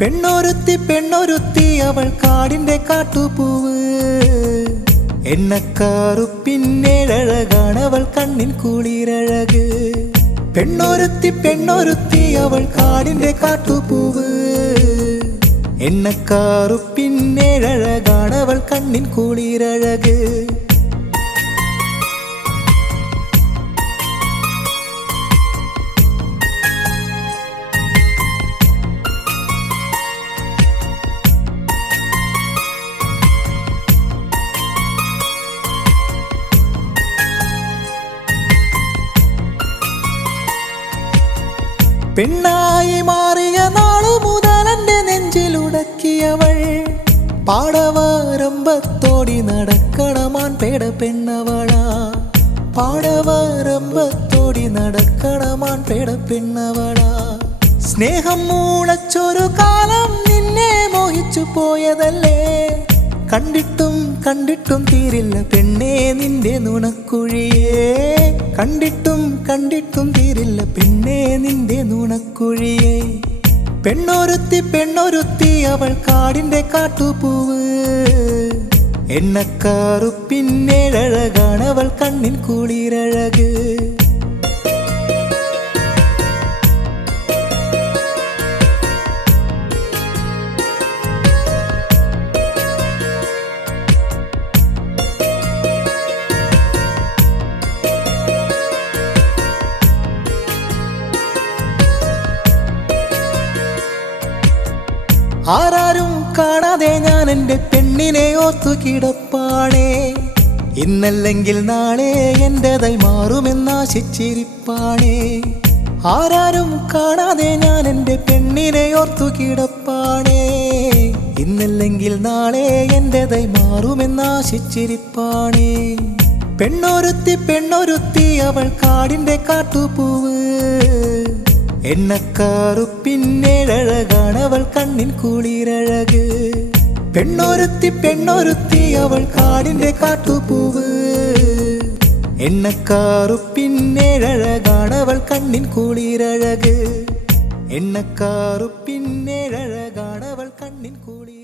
പെണ്ണൊരുത്തി പെണ്ണൊരുത്തി അവൾ കാടിന്റെ കാട്ടുപൂവ്. എണ്ണക്കാറു എണ്ണക്കാറുപ്പിന്നേഴഴകാണ് അവൾ കണ്ണിൻ കുളിരഴക്. പെണ്ണൊരുത്തി പെണ്ണൊരുത്തി അവൾ കാടിന്റെ കാട്ടുപൂവ്. എണ്ണക്കാറു എണ്ണക്കാറുപ്പിന്നേഴഴകാണ് അവൾ കണ്ണിൻ കുളിരഴക്. പെണ്ണായി മാറിയ നാളു മുതൽ എന്റെ നെഞ്ചിലുടക്കിയവൾ. പാടവാരംഭത്തോടി നടക്കണമാൻ പേട പെണ്ണവളാ. പാടവാരംഭത്തോടി നടക്കണമാൻ പേട പെണ്ണവളാ. സ്നേഹം മൂളച്ചൊരു കാലം നിന്നെ മോഹിച്ചു പോയതല്ലേ? കണ്ടിട്ടും കണ്ടിട്ടും തീരില്ല പെണ്ണേ നിന്റെ നുണക്കുഴിയേ. കണ്ടിട്ടും കണ്ടിട്ടും തീരില്ല പെണ്ണേ നിന്റെ നുണക്കുഴിയേ. പെണ്ണൊരുത്തി പെണ്ണൊരുത്തി അവൾ കാടിന്റെ കാട്ടുപൂവ്. എണ്ണക്കാറു അവൾ കണ്ണിൻ കുളിരഴക്. ആരാരും കാണാതെ ഞാൻ എന്റെ പെണ്ണിനെ ഓർത്തു കിടപ്പാണേ ഇന്നല്ലെങ്കിൽ നാളെ എന്റെതായി മാറുമെന്നാശിച്ചിരിപ്പാണേ. ആരാരും കാണാതെ ഞാൻ എന്റെ പെണ്ണിനെ ഓർത്തു കിടപ്പാണേ ഇന്നല്ലെങ്കിൽ നാളെ എന്റെതായി മാറുമെന്നാശിച്ചിരിപ്പാണേ. പെണ്ണൊരുത്തി പെണ്ണൊരുത്തി അവൾ കാടിന്റെ കാട്ടുപൂവ്. എണ്ണക്കാറുപ്പിന്നേഴഴകാണ് അവൾ കണ്ണിൻ കുളിരഴക്. പെണ്ണൊരുത്തി പെണ്ണൊരുത്തി അവൾ കാടിന്റെ കാട്ടുപൂവ്. എണ്ണക്കാറുപ്പിന്നേഴഴകാണ് അവൾ കണ്ണിൻ കുളിരഴക്. എണ്ണക്കാറുപ്പിന്നേഴഴകാണ് അവൾ കണ്ണിൻ കുളിരഴക്